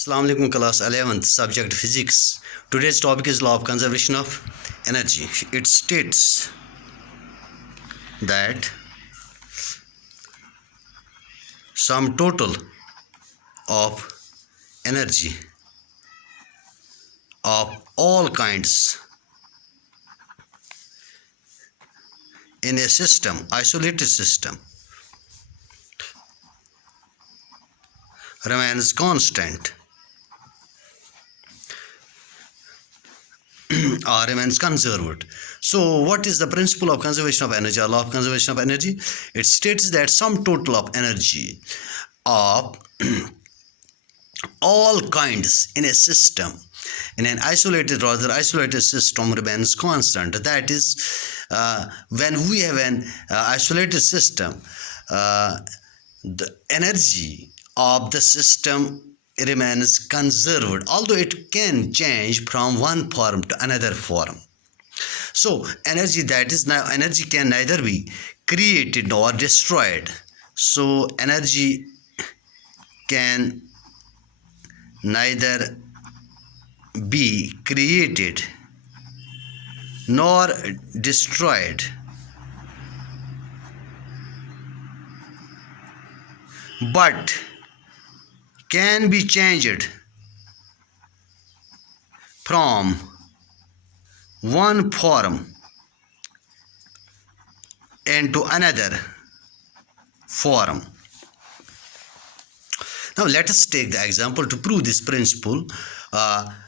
Assalamu alaikum class 11th subject physics. Today's topic is law of conservation of energy. It states that sum total of energy of all kinds in a system, isolated system, remains constant or remains conserved. So what is the principle of conservation of energy or law of conservation of energy? It states that sum total of energy of all kinds in a system, in an isolated system, remains constant. That is, when we have an isolated system, the energy of the system remains conserved, although it can change from one form to another form. So energy can neither be created nor destroyed. So energy can neither be created nor destroyed, but can be changed from one form into another form. Now let us take the example to prove this principle.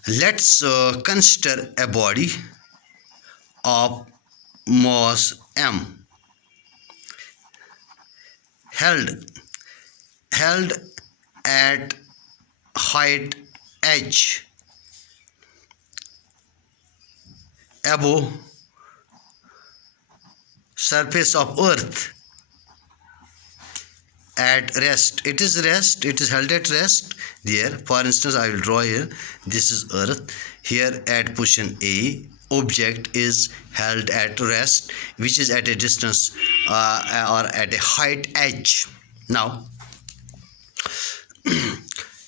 Let's consider a body of mass m held at height h above surface of earth at rest. It is held at rest there. For instance, I will draw here. This is earth. Here at position A, object is held at rest, which is at a distance or at a height h. Now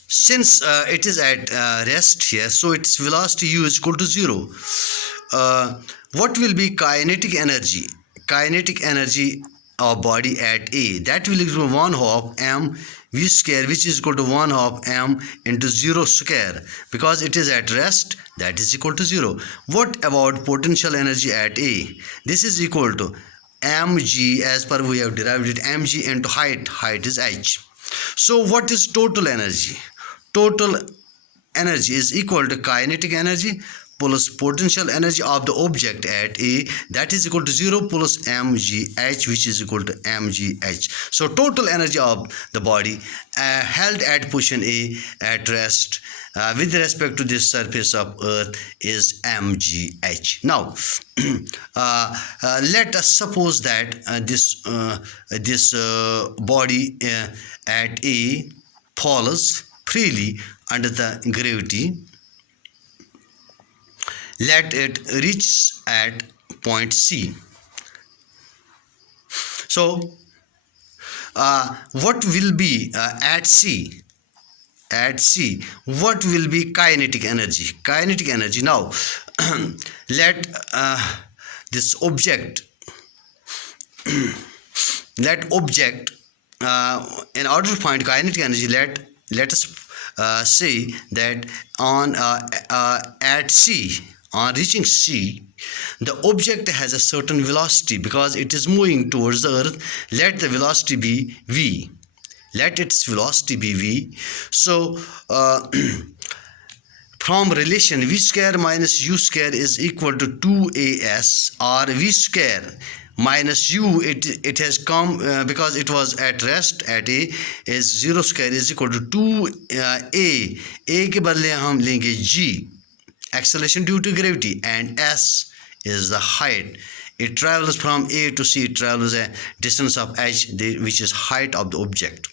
since it is at rest here, so its velocity u is equal to 0. What will be kinetic energy? Kinetic energy of body at A, that will equal 1 half m v square, which is equal to 1 half m into 0 square, because it is at rest, that is equal to 0. What about potential energy at A? This is equal to mg, as per we have derived it, mg into height is h. So what is total energy? Total energy is equal to kinetic energy plus potential energy of the object at A, that is equal to 0 plus mgh, which is equal to mgh. So total energy of the body held at position A at rest with respect to this surface of earth is mgh. Now let us suppose that this body at A falls freely under the gravity. Let it reach at point C. So what will be at C? At C, what will be kinetic energy? Kinetic energy. Now let this object in order to find kinetic energy, let us say that on at C, on reaching C, the object has a certain velocity because it is moving towards the earth. Let the velocity be v. Let its velocity be v. So from relation v square minus u square is equal to 2as, or v square minus u, it has come because it was at rest at A, is 0 square is equal to 2a. A के बदले हम लेंगे g, acceleration due to gravity, and s is the height. It travels from A to C, it travels a distance of h, which is height of the object.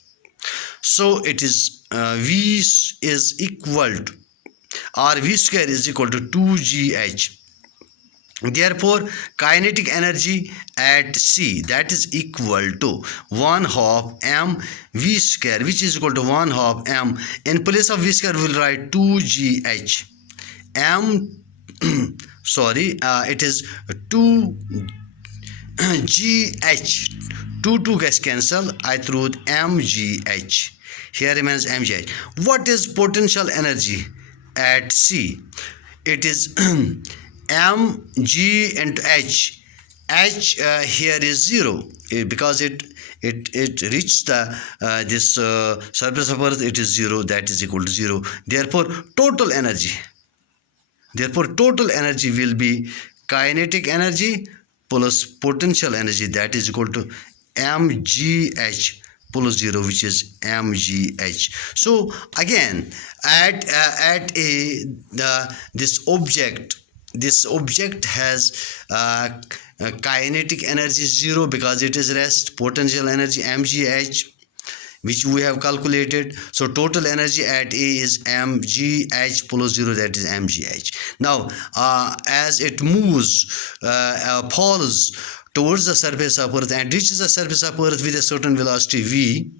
So it is v is equal to, or v square is equal to 2gh. Therefore, kinetic energy at C, that is equal to 1 half m v square, which is equal to 1 half m. In place of v square, we will write 2gh m. Sorry, it is 2gh. 2 gets cancelled. I threw mgh. Here remains mgh. What is potential energy at C? It is mg into h. Here is 0 because it reached the this surface of earth. It is 0, that is equal to 0. Therefore total energy will be kinetic energy plus potential energy, that is equal to mgh plus 0, which is mgh. So again, at this object has kinetic energy 0 because it is rest, potential energy mgh, which we have calculated. So total energy at A is mgh plus 0, that is mgh. Now as it moves, falls towards the surface of earth and reaches the surface of earth with a certain velocity v,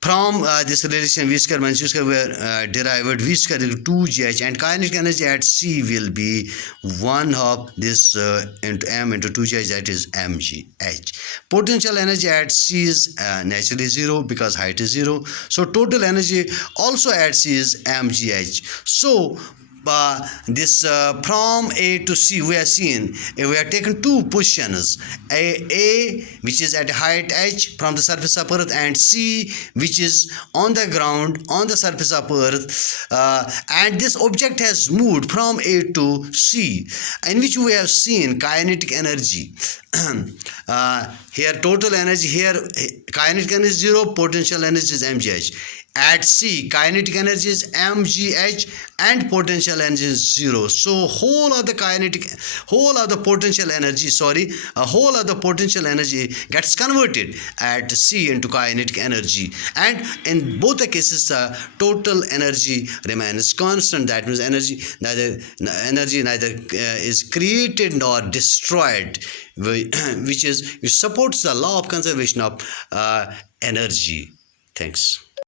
from this relation v square minus u square were derived. V square is 2gh, and kinetic energy at C will be 1 half this into m into 2gh, that is mgh. Potential energy at C is naturally 0 because height is 0. So total energy also at C is mgh. So this from A to C, we have seen we have taken two positions, A which is at height h from the surface of earth, and C which is on the ground on the surface of earth, and this object has moved from A to C, in which we have seen kinetic energy. Here total energy, here kinetic energy is 0, potential energy is mgh. At C, kinetic energy is mgh and potential energy is 0. So whole of the potential energy gets converted at C into kinetic energy, and in both the cases the total energy remains constant. That means energy neither is created nor destroyed, which supports the law of conservation of energy. Thanks.